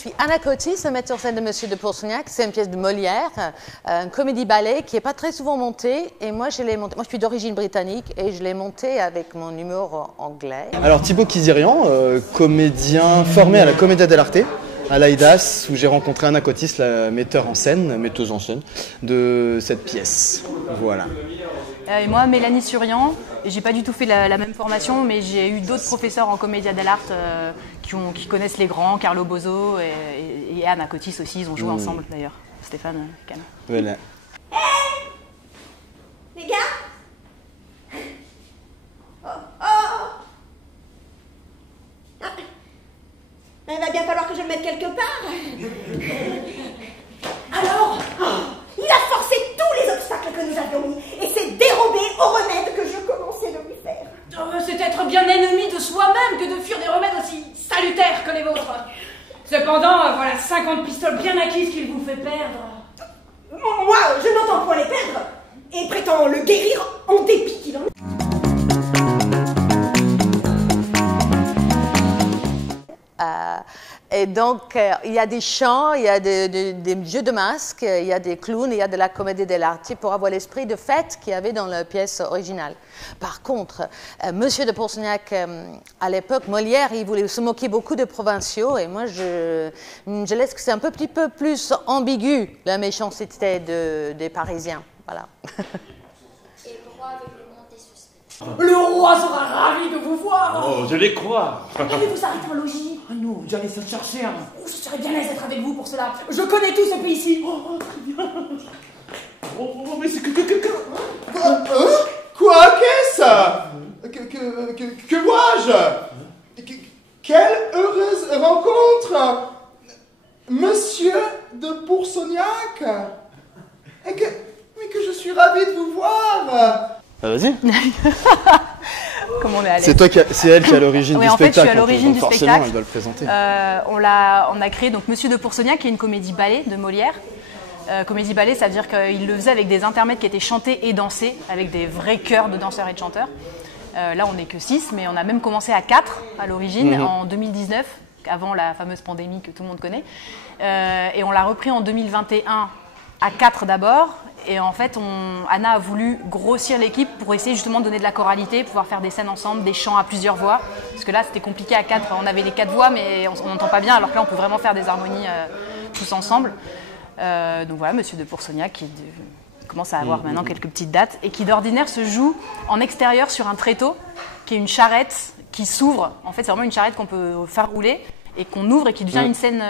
suis Anna Cotis, la metteur en scène de Monsieur de Pourceaugnac. C'est une pièce de Molière, une comédie-ballet qui n'est pas très souvent montée. Et moi, je l'ai montée. Moi, je suis d'origine britannique et je l'ai montée avec mon humour anglais. Alors, Thibaut Kizirian, comédien formé à la Commedia dell'arte, à l'AIDAS, où j'ai rencontré Anna Cotis, la metteuse en scène de cette pièce. Voilà. Et moi, Mélanie Surian, j'ai pas du tout fait la même formation, mais j'ai eu d'autres professeurs en Commedia dell'arte qui connaissent les grands, Carlo Bozo et Anna Cotis aussi, ils ont joué ensemble d'ailleurs, Stéphane Cana. Voilà. Hey les gars. Il va bien falloir que je le mette quelque part. Alors, il a forcé tous les obstacles que nous avions mis et s'est dérobé au remède que je commençais de lui faire. C'est être bien ennemi de soi-même que de fuir des remèdes aussi salutaires que les vôtres. Cependant, voilà 50 pistoles bien acquises qu'il vous fait perdre. Moi, je n'entends point les perdre et prétends le guérir en dépit qu'il en est. Et donc, il y a des chants, il y a des jeux de masques, il y a des clowns, il y a de la comédie dell'arte pour avoir l'esprit de fête qu'il y avait dans la pièce originale. Par contre, Monsieur de Pourceaugnac, à l'époque, Molière, il voulait se moquer beaucoup des provinciaux et moi, je laisse que c'est un petit peu plus ambigu, la méchanceté des Parisiens. Voilà. Et le roi avait demandé ceci. Le roi sera ravi de vous voir. Oh, je les crois. Allez-vous arrêter un logis? Ah non, j'allais s'en chercher un. Oh, je serais bien à l'aise d'être avec vous pour cela. Je connais tout ce pays-ci. Oh, très bien. Oh, mais c'est que... Quoi? Qu'est-ce? Que vois-je? Quelle heureuse rencontre! Monsieur de Pourceaugnac! Mais que je suis ravi de vous voir! Vas-y. Comme on est à l'aise. C'est elle qui est à l'origine Oui, du en fait, spectacle. je suis à l'origine du forcément, spectacle. elle doit le présenter. On a créé donc Monsieur de Pourceaugnac, qui est une comédie-ballet de Molière. Comédie-ballet, ça veut dire qu'il le faisait avec des intermèdes qui étaient chantés et dansés, avec des vrais chœurs de danseurs et de chanteurs. Là, on n'est que 6, mais on a même commencé à 4 à l'origine, en 2019, avant la fameuse pandémie que tout le monde connaît. Et on l'a repris en 2021 à 4 d'abord. Et en fait, Anna a voulu grossir l'équipe pour essayer justement de donner de la choralité, pouvoir faire des scènes ensemble, des chants à plusieurs voix. Parce que là, c'était compliqué à 4. On avait les 4 voix, mais on n'entend pas bien, alors que là, on peut vraiment faire des harmonies tous ensemble. Donc voilà, Monsieur de Pourceaugnac qui commence à avoir maintenant quelques petites dates et qui d'ordinaire se joue en extérieur sur un tréteau, qui est une charrette qui s'ouvre. En fait, c'est vraiment une charrette qu'on peut faire rouler et qu'on ouvre et qui devient une scène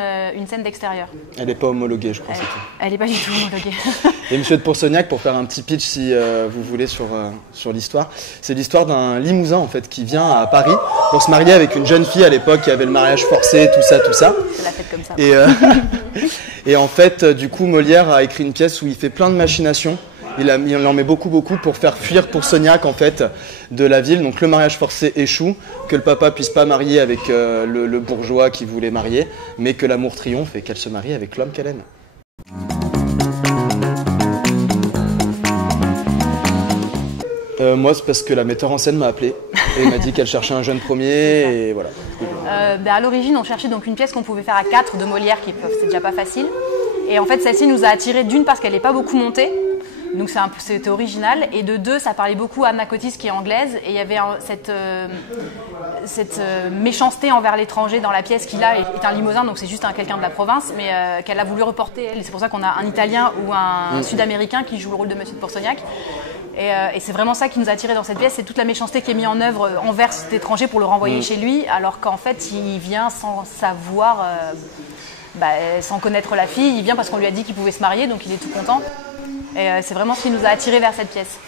d'extérieur. Elle n'est pas homologuée, je crois. Elle n'est pas du tout homologuée. Et Monsieur de Pourceaugnac, pour faire un petit pitch si vous voulez sur l'histoire, c'est l'histoire d'un Limousin en fait qui vient à Paris pour se marier avec une jeune fille à l'époque qui avait le mariage forcé, tout ça. C'est la fête comme ça. Et en fait, du coup, Molière a écrit une pièce où il fait plein de machinations. Il en met beaucoup pour faire fuir Pourceaugnac en fait de la ville. Donc le mariage forcé échoue, que le papa puisse pas marier avec le bourgeois qui voulait marier, mais que l'amour triomphe et qu'elle se marie avec l'homme qu'elle aime. Moi, c'est parce que la metteur en scène m'a appelé et m'a dit qu'elle cherchait un jeune premier et voilà. À l'origine, on cherchait donc une pièce qu'on pouvait faire à 4 de Molière, c'est déjà pas facile. Et en fait, celle-ci nous a attirés d'une parce qu'elle n'est pas beaucoup montée, donc c'était original, et de 2, ça parlait beaucoup à Anna Cotis qui est anglaise, et il y avait cette méchanceté envers l'étranger dans la pièce qui là est un Limousin, donc c'est juste quelqu'un de la province, mais qu'elle a voulu reporter elle. C'est pour ça qu'on a un Italien ou un Sud-Américain qui joue le rôle de Monsieur de Pourceaugnac. Et c'est vraiment ça qui nous a attirés dans cette pièce, c'est toute la méchanceté qui est mise en œuvre envers cet étranger pour le renvoyer chez lui, alors qu'en fait il vient sans savoir, sans connaître la fille, il vient parce qu'on lui a dit qu'il pouvait se marier, donc il est tout content. Et c'est vraiment ce qui nous a attirés vers cette pièce.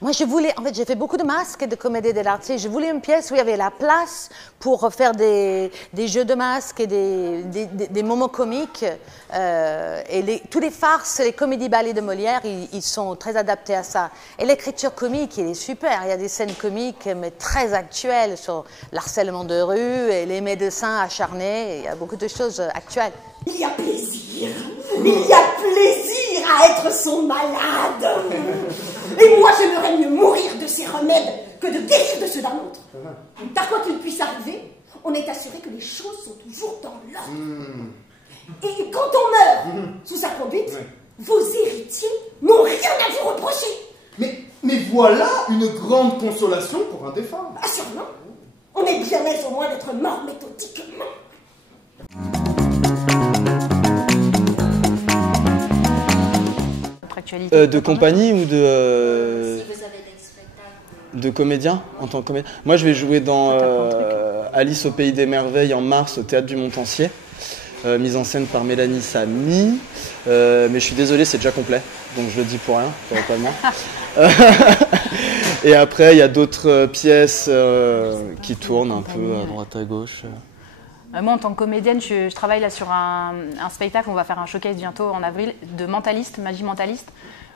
Moi, j'ai fait beaucoup de masques et de comédie dell'arte. Je voulais une pièce où il y avait la place pour faire des jeux de masques et des moments comiques. Tous les farces, les comédies ballets de Molière, ils sont très adaptés à ça. Et l'écriture comique, il est super. Il y a des scènes comiques, mais très actuelles, sur l'harcèlement de rue et les médecins acharnés. Il y a beaucoup de choses actuelles. Il y a plaisir à être son malade. Et moi, j'aimerais mieux mourir de ces remèdes que de guérir de ceux d'un autre. Car quoi qu'il puisse arriver, on est assuré que les choses sont toujours dans l'ordre. Et quand on meurt sous sa conduite, vos héritiers n'ont rien à vous reprocher. Mais voilà une grande consolation pour un défunt. Assurément. On est bien aise au moins d'être mort méthodiquement. De compagnie ou de... Si vous avez des spectacles. De comédien en tant que comédien. Moi, je vais jouer dans Alice au Pays des Merveilles en mars au Théâtre du Montancier, mise en scène par Mélanie Samy. Mais je suis désolé, c'est déjà complet, donc je le dis pour rien, pas moi. Et après, il y a d'autres pièces qui tournent un peu à droite à gauche. Moi, en tant que comédienne, je travaille là sur un spectacle. On va faire un showcase bientôt en avril de mentaliste, magie mentaliste,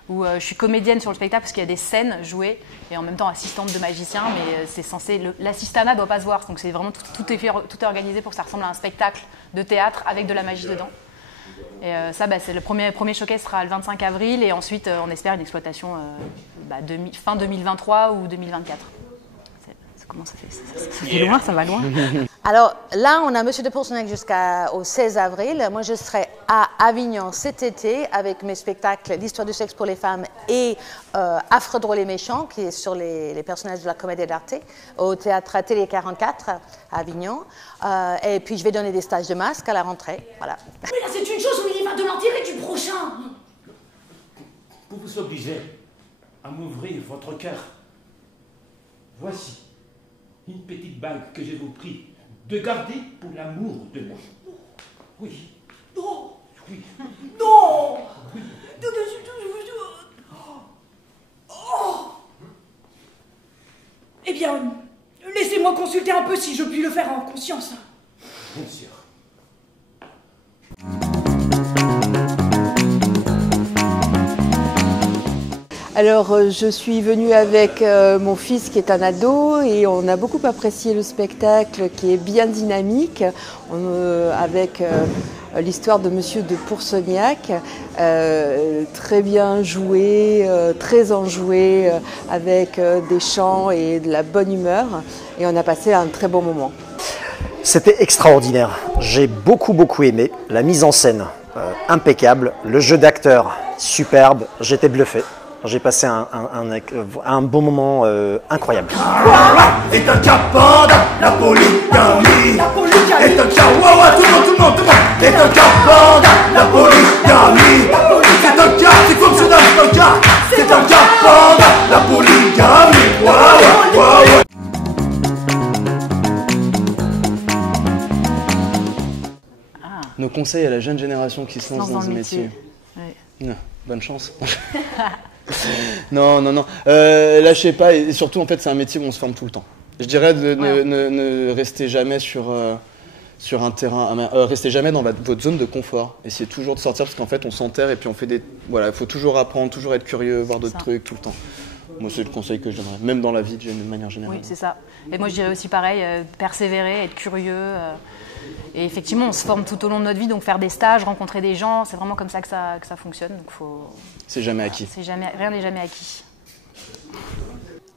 où je suis comédienne sur le spectacle parce qu'il y a des scènes jouées et en même temps assistante de magicien, mais c'est censé l'assistanat doit pas se voir, donc c'est vraiment tout est organisé pour que ça ressemble à un spectacle de théâtre avec de la magie dedans. Et ça, c'est le premier showcase sera le 25 avril et ensuite on espère une exploitation fin 2023 ou 2024. Comment ça fait? Ça fait loin, ça va loin. Alors là, on a Monsieur de Pourcenac jusqu'au 16 avril. Moi, je serai à Avignon cet été avec mes spectacles L'Histoire du sexe pour les femmes et Affreux, drôles et méchants, qui est sur les personnages de la Comédie d'Arte, au Théâtre Atelier 44 à Avignon. Et puis, je vais donner des stages de masque à la rentrée. Voilà. Mais là, c'est une chose où il y va de l'intérêt du prochain. Vous vous obligez à m'ouvrir votre cœur. Voici une petite bague que je vous prie de garder pour l'amour de moi. Oui. Non. Oui. Non. Oh. Eh bien, laissez-moi consulter un peu si je puis le faire en conscience. Bien sûr. Alors, je suis venue avec mon fils qui est un ado et on a beaucoup apprécié le spectacle qui est bien dynamique avec l'histoire de Monsieur de Pourcenac, très bien joué, très enjoué, avec des chants et de la bonne humeur et on a passé un très bon moment. C'était extraordinaire, j'ai beaucoup aimé, la mise en scène impeccable, le jeu d'acteur superbe, j'étais bluffé. J'ai passé un bon moment incroyable. Et un capanda, la polygamie. Et un chihuahua, tout le monde. Et un capanda, la polygamie. C'est un cap, c'est comme ça dans le cas. C'est un capanda, la polygamie. Waouh. Nos conseils à la jeune génération qui se lance dans ce métier. Ouais. Non, bonne chance. Non. Lâchez pas et surtout en fait c'est un métier où on se forme tout le temps. Je dirais ne restez jamais sur un terrain, restez jamais dans votre zone de confort. Essayez toujours de sortir parce qu'en fait on s'enterre et puis on fait il faut toujours apprendre, toujours être curieux, voir d'autres trucs tout le temps. Moi c'est le conseil que je donnerais, même dans la vie de manière générale. Oui c'est ça. Et moi je dirais aussi pareil, persévérer, être curieux. Et effectivement, on se forme tout au long de notre vie, donc faire des stages, rencontrer des gens, c'est vraiment comme ça que ça fonctionne. Donc c'est jamais acquis. Rien n'est jamais acquis.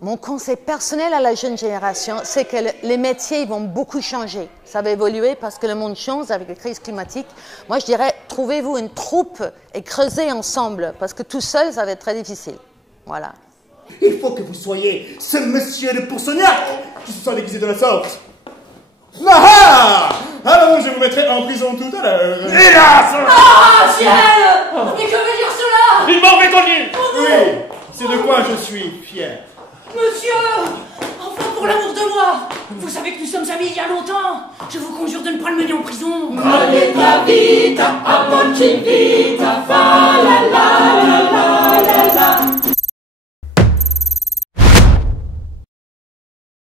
Mon conseil personnel à la jeune génération, c'est que les métiers vont beaucoup changer. Ça va évoluer parce que le monde change avec la crise climatique. Moi, je dirais, trouvez-vous une troupe et creusez ensemble, parce que tout seul, ça va être très difficile. Voilà. Il faut que vous soyez ce Monsieur de Pourcenac qui se soit déguisé de la sorte. Alors je vous mettrai en prison tout à l'heure. Hélas! Ah, ciel! Mais que veut dire cela? Il m'a reconnu! Oui, c'est de quoi je suis fier. Monsieur! Enfin, pour l'amour de moi! Vous savez que nous sommes amis il y a longtemps! Je vous conjure de ne pas le mener en prison! Allez, ta vita, a bonne vita, fa la la.